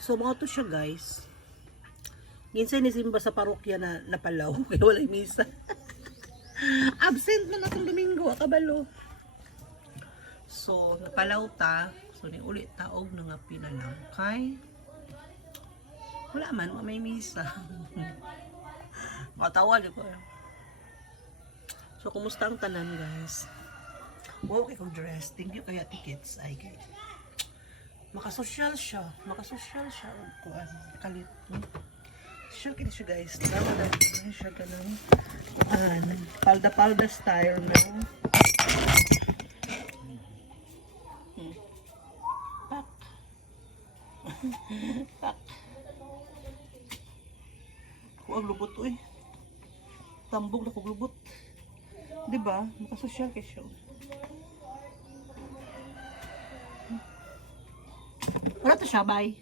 So mga to siya guys. Ginsan ni simba sa parokya na napalaw kaya walay misa. Absent man atong Domingo, kabalo. So napalaw ta. So ni ulit taog na nga pinalaw kay wala man may misa. Matawa di ko. So kumusta ang tanan guys? Wow, kay kong dress. Thank you kaya tickets ay kay. Makasosyal siya. Kuan kalit. Sure kini siya guys. Tama na siya ganun. Palda-palda style na. Pak. Pak. Kuang lubot eh. Tambog na kong lubot. Diba? Makasosyal kay siya. Wala to siya, bye.